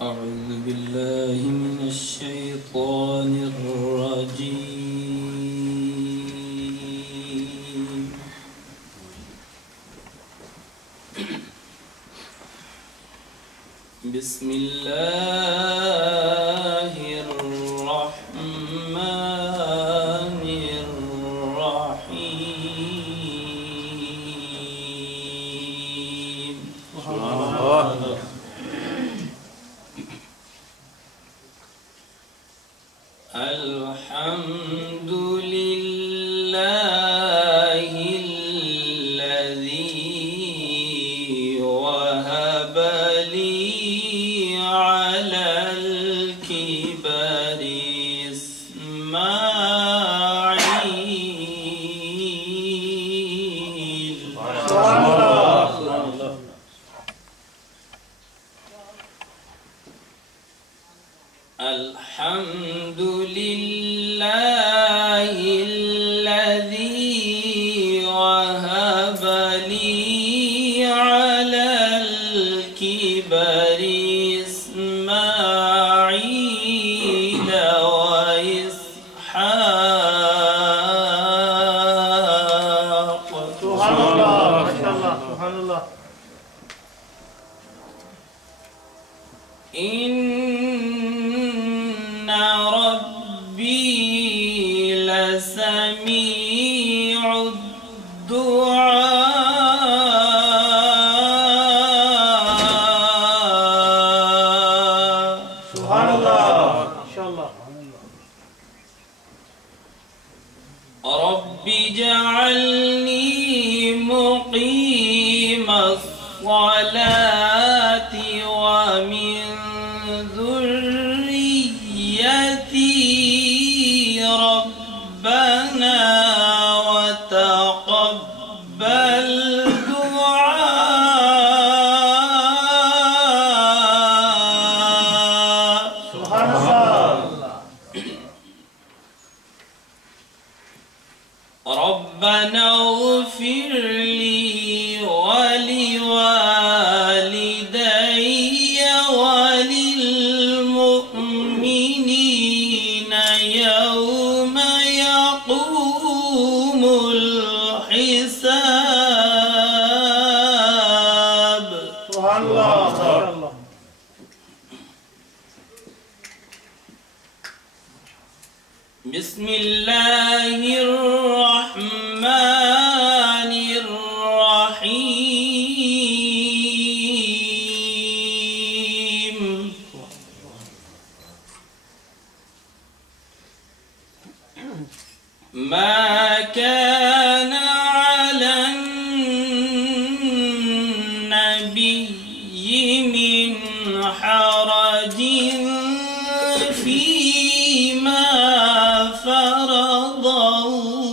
أعوذ بالله من الشيطان الرجيم. بسم الله الرحمن الرحيم. الحمد لله الذي وهب لي على الكبر إسماعيل. الحمد لله الذي وهب لي على الكبر إسماعيل وإسحاق. سبحان الله، ما شاء الله، سبحان الله. إن ربي لسميع الدعاء. سبحان الله، ما شاء الله. رب اجعلني مقيم الصلاة ومن ذريتي ربنا وتقبل دعاء. سبحان الله. ربنا اغفر لي ولوالدي وللمؤمنين يوم يقوم الحساب. سبحان الله، ما شاء الله. بسم الله الرحمن الرحيم. ما كان على النبي من حرج فيما فرض الله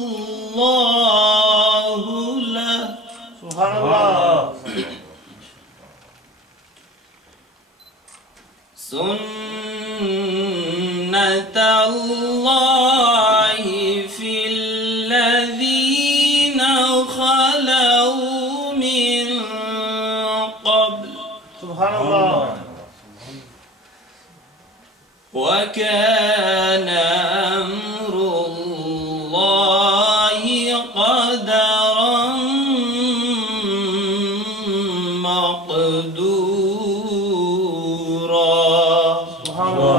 له. سبحان الله. سنة الله في الذين خلوا من قبل. سبحان الله. وكان أمر الله قدرا مقدورا. سبحان الله.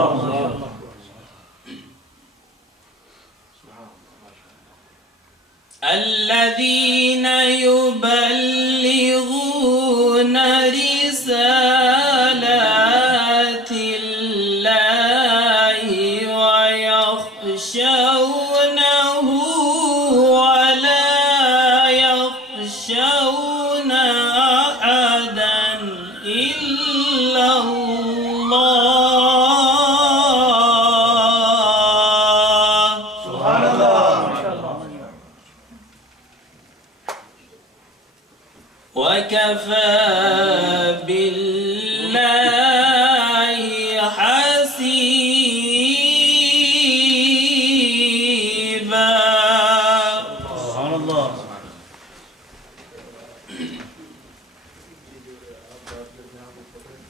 الذين يبلغون رسالات الله ويخشونه ولا يخشون أحدا إلا الله. سبحان الله، ما شاء الله. وكفى بالله حسيبا. سبحان الله.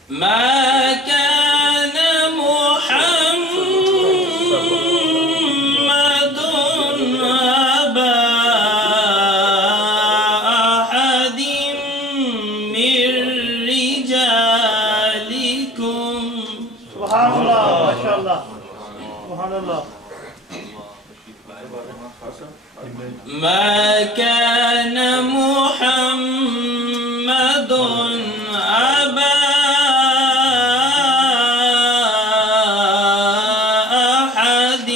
ما كان الله سبحان الله ما كان محمد أبا أحد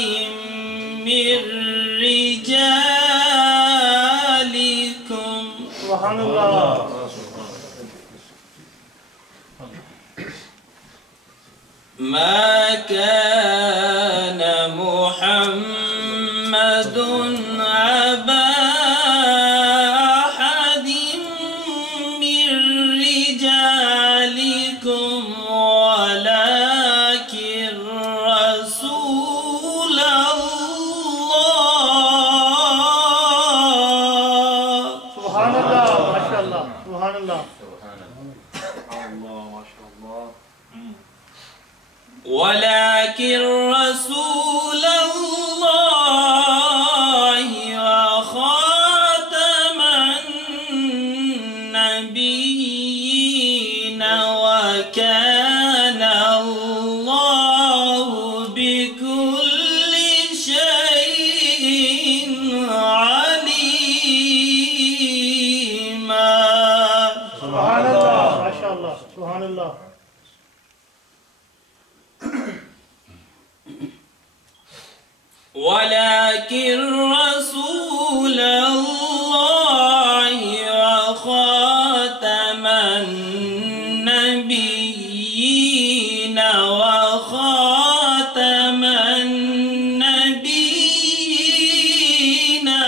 من رجالكم سبحان الله ما كان محمد أبا أحد من رجالكم ولكن رسول الله سبحان الله ما شاء الله سبحان الله ولكن رسول الله وخاتم النبيين وكان الله بكل شيء عليما سبحان الله ما شاء الله سبحان الله ولكن رسول الله وخاتم النبيين وخاتم النبيين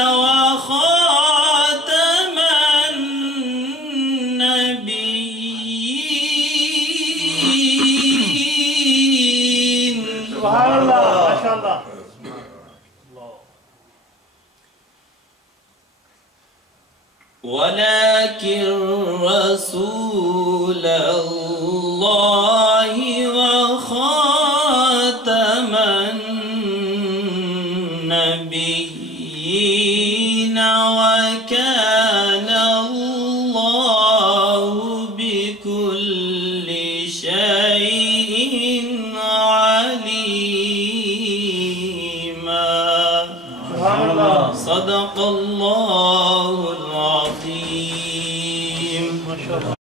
وخاتم النبيين سبحان الله ما شاء الله ولكن رسول الله وخاتم النبيين وكان الله بكل شيء عليما سبحان الله صدق الله العظيم ما شاء الله